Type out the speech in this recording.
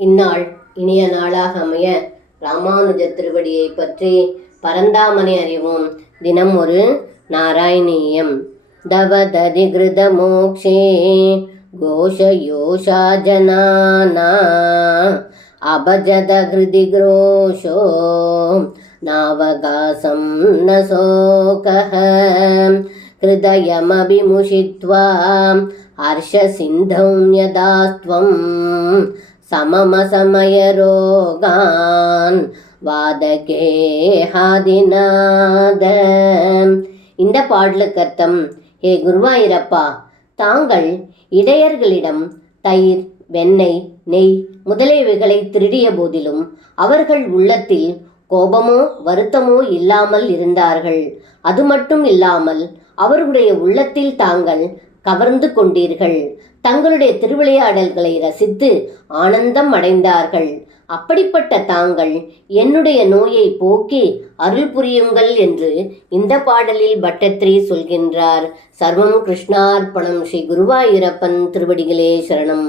இந்நாள் இனிய நாளாக அமைய ராமானுஜ திருவடியை பற்றி பரந்தாமனை அறிவோம். தினம் ஒரு நாராயணீயம். தவததிகிருத மோக்ஷே கோஷயோஷா ஜனானா அபஜத ஹிருதி க்ரோஷோ நாவகாசம் நசோகஹ ஹிருதயமபிமுஷித்வா ஹர்ஷசிந்தௌ யதாஸ்த்வம் சமமசமயரோகான் வாதகே ஹாதிநாத. இந்த பாடலுக்கு அர்த்தம்: ஹே குருவாயூரப்பா, தாங்கள் இடையர்களிடம் தயிர், வெண்ணெய், நெய் முதலியவைகளை திருடிய போதிலும் அவர்கள் உள்ளத்தில் கோபமோ வருத்தமோ இல்லாமல் இருந்தார்கள். அது மட்டும் இல்லாமல் அவர்களுடைய உள்ளத்தில் தாங்கள் கவர்ந்து கொண்டீர்கள். தங்களுடைய திருவிளையாடல்களை ரசித்து ஆனந்தம் அடைந்தார்கள். அப்படிப்பட்ட தாங்கள் என்னுடைய நோயை போக்கி அருள் புரியுங்கள் என்று இந்த பாடலில் பட்டத்திரி சொல்கின்றார். சர்வம் கிருஷ்ணார்ப்பணம். ஸ்ரீ குருவாயூரப்பன் திருவடிகளே சரணம்.